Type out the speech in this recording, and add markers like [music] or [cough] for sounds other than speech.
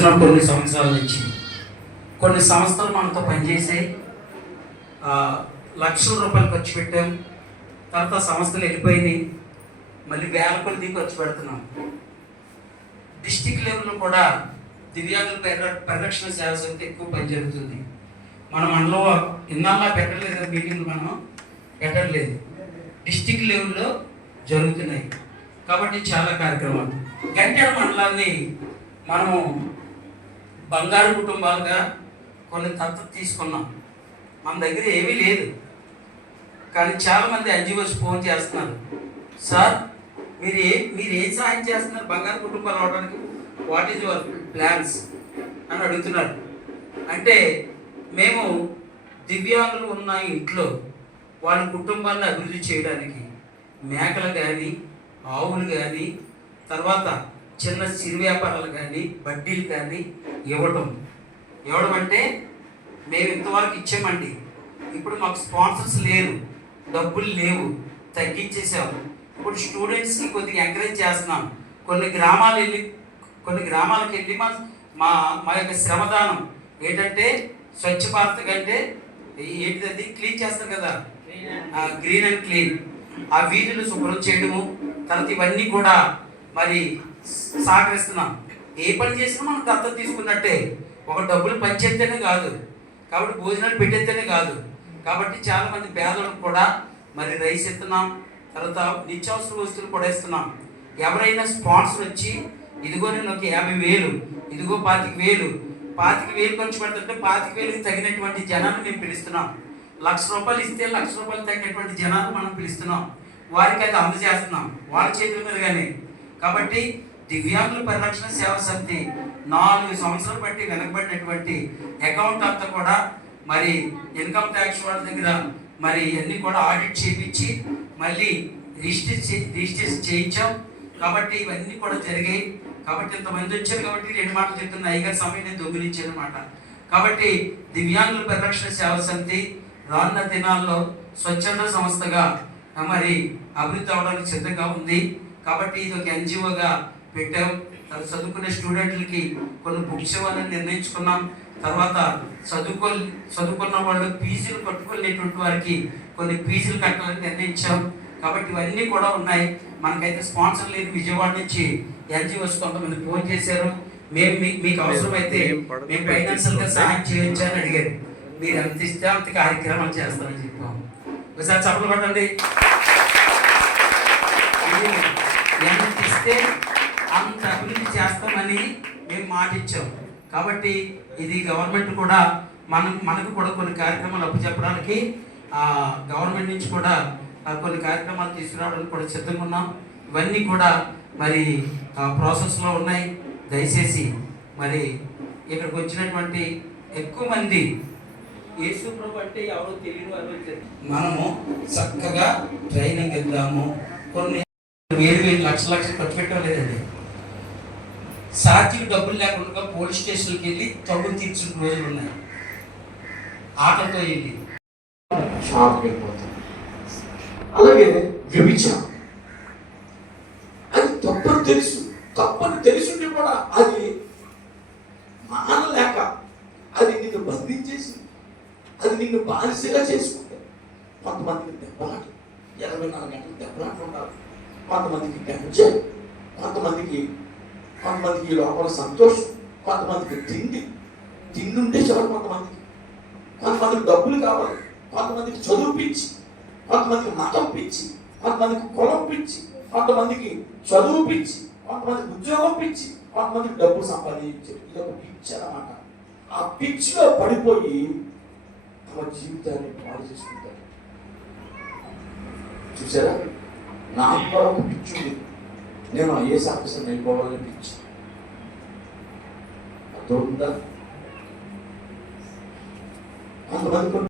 చేస్తున్నాం కొన్ని సంవత్సరాల నుంచి. కొన్ని సంస్థలు మనతో పనిచేసాయి. లక్షల రూపాయలు ఖర్చు పెట్టాం. తర్వాత సంస్థలు వెళ్ళిపోయినాయి. మళ్ళీ వేల కొద్ది ఖర్చు పెడుతున్నాం. డిస్టిక్ లెవెల్లో కూడా దివ్యాంగుల పరిర- పరిరక్షణ సేవ సమితి ఎక్కువ పని జరుగుతుంది. మన మనలో ఇన్నాళ్ళ పెట్టలేదు మీటింగ్లు మనం. పెట్టలేదు డిస్టిక్ లెవెల్లో జరుగుతున్నాయి. కాబట్టి చాలా కార్యక్రమాలు. గంటల మండలాన్ని మనము బంగారు కుటుంబాలుగా కొన్ని దత్తత తీసుకున్నాం. మన దగ్గర ఏమీ లేదు. కానీ చాలామంది ఎన్జిఓస్ ఫోన్ చేస్తున్నారు. సార్ మీరు ఏ మీరు ఏం సహాయం చేస్తున్నారు బంగారు కుటుంబాలు అవడానికి? వాట్ ఈజ్ యువర్ ప్లాన్స్ అని అడుగుతున్నారు. అంటే మేము దివ్యాంగులు ఉన్న ఇంట్లో వాళ్ళ కుటుంబాన్ని అభివృద్ధి చేయడానికి మేకలు కానీ ఆవులు కానీ తర్వాత చిన్న చిరు వ్యాపారాలు కానీ బడ్డీలు కానీ ఇవ్వటం. ఇవ్వడం అంటే మేము ఇంతవరకు ఇచ్చామండి. ఇప్పుడు మాకు స్పాన్సర్స్ లేరు. డబ్బులు లేవు. తగ్గించేసాము ఇప్పుడు స్టూడెంట్స్కి కొద్దిగా ఎంకరేజ్ చేస్తున్నాం. కొన్ని గ్రామాలు వెళ్ళి కొన్ని గ్రామాలకు వెళ్ళి మా మా మా యొక్క శ్రమదానం ఏంటంటే స్వచ్ఛ భారత్ కంటే ఏంటిది అది? క్లీన్ చేస్తారు కదా? గ్రీన్ అండ్ క్లీన్ ఆ వీధులు శుభ్రం చేయడము తర్వాత ఇవన్నీ కూడా మరి సహకరిస్తున్నాం. ఏ పని చేసినా మనం దత్తత తీసుకున్నట్టే. ఒక డబ్బులు పంచేస్తేనే కాదు. కాబట్టి భోజనాలు పెట్టేస్తేనే కాదు. కాబట్టి చాలామంది పేదలకు కూడా మరి రైస్ ఇస్తున్నాం తర్వాత నిత్యావసర వస్తువులు కూడా ఇస్తున్నాం ఎవరైనా స్పాన్సర్ వచ్చి ఇదిగో నేను ఒక యాభై వేలు ఇదిగో పాతిక వేలు పాతిక వేలు ఖర్చు పెడుతుంటే పాతిక వేలకు తగినటువంటి జనాన్ని మేము పిలుస్తున్నాం. లక్ష రూపాయలు ఇస్తే లక్ష రూపాయలు తగినటువంటి జనాన్ని మనం పిలుస్తున్నాం. వారికి అది అందజేస్తున్నాం. వాళ్ళ చేతుల మీద కానీ కాబట్టి దివ్యాంగుల పరిరక్షణ సేవ సమితి నాలుగు సంవత్సరాలు బట్టి వెనకబడినటువంటి అకౌంట్ అంతా కూడా మరి ఇన్కమ్ ట్యాక్స్ వాళ్ళ దగ్గర మరి ఇవన్నీ కూడా ఆడిట్ చేయించి మళ్ళీ రిజిస్టర్ చే- రిజిస్టర్ చేయించాం. కాబట్టి ఇవన్నీ కూడా జరిగాయి. కాబట్టి ఇంతమంది వచ్చారు కాబట్టి రెండు మాటలు చెప్తున్న. అయ్యగారి సమయం నేను దొంగిలించానమాట కాబట్టి దివ్యాంగుల పరిరక్షణ సేవ సమితి రానున్న దినాల్లో స్వచ్ఛంద సంస్థగా మరి అభివృద్ధి అవడానికి సిద్ధంగా ఉంది. కాబట్టి ఇది ఒక ఎన్జిఓగా పెట్టాం తర్వాత చదువుకునే స్టూడెంట్లకి కొన్ని బుక్స్ ఇవ్వాలని నిర్ణయించుకున్నాం. తర్వాత చదువుకో చదువుకున్న వాళ్ళు ఫీజులు కట్టుకోలేనటువంటి వారికి కొన్ని ఫీజులు కట్టాలని నిర్ణయించాం. కాబట్టి ఇవన్నీ కూడా ఉన్నాయి. మనకైతే స్పాన్సర్ లేని విజయవాడ నుంచి ఎన్జిఓస్ కొంతమంది ఫోన్ చేశారు. మేము మీకు అవసరమైతే మేము ఫైనాన్షియల్గా సహాయం చేయొచ్చా అని అడిగారు. మీరు ఎంత ఇస్తే అంత కార్యక్రమాలు చేస్తామని చెప్పాం. ఒకసారి చెప్పలు పడండి [laughs] ఎంత ఇస్తే అంత అభివృద్ధి చేస్తామని మేము మాట ఇచ్చాం కాబట్టి ఇది గవర్నమెంట్ కూడా మనం మనకు కూడా కొన్ని కార్యక్రమాలు అప్పచెప్పడానికి ఆ, గవర్నమెంట్ నుంచి కూడా కొన్ని కార్యక్రమాలు తీసుకురావడానికి కూడా సిద్ధంగా ఉన్నాం. ఇవన్నీ కూడా మరి ఆ, ప్రాసెస్లో ఉన్నాయి. దయచేసి మరి ఇక్కడికి వచ్చినటువంటి ఎక్కువ మంది యేసు ప్రభు అంటే ఎవరో తెలియని వారు మనము చక్కగా ట్రైనింగ్ ఇద్దాము కొన్ని వేలు వేలు లక్షల లక్షలు ఖర్చు పెట్టడం లేదండి. సాధ్యం డబ్బులు లేకుండా పోలీస్ స్టేషన్కి వెళ్ళి తగ్గు తీర్చిన రోజులు ఉన్నాయి. ఆటలతో వెళ్ళి. షాప్కి అయిపోతుంది అలాగే వ్యభిచారం అది తప్పని తెలుసు. తప్పని తెలుసుంటే కూడా అది మానలేక అది నిన్ను బంధించేసి అది నిన్ను బానిసగా చేసుకుంటే కొంతమందికి దెబ్బలాట ఇరవై నాలుగు గంటలు దెబ్బలాట ఉండాలి. కొంతమందికి గంజాయి కొంతమందికి కొంతమందికి లోపల సంతోషం కొంతమందికి తిండి తిండి ఉంటే చాలు కొంతమందికి. కొంతమందికి డబ్బులు కావాలి కొంతమందికి చదువు పిచ్చి కొంతమందికి మతం పిచ్చి కొంతమందికి కులం పిచ్చి కొంతమందికి చదువు పిచ్చి కొంతమందికి ఉద్యోగం పిచ్చి కొంతమందికి డబ్బులు సంపాదించారు ఇది ఒక పిచ్చి అనమాట ఆ పిచ్చిలో పడిపోయి తమ జీవితాన్ని పాడు చేసుకుంటారు. చూసారా? నాకు కూడా ఒక పిచ్చి ఉంది నేను ఐఏఎస్ ఆఫీసర్ అయిపోవాలని పిచ్చి అర్థం ఉందా కొంతమంది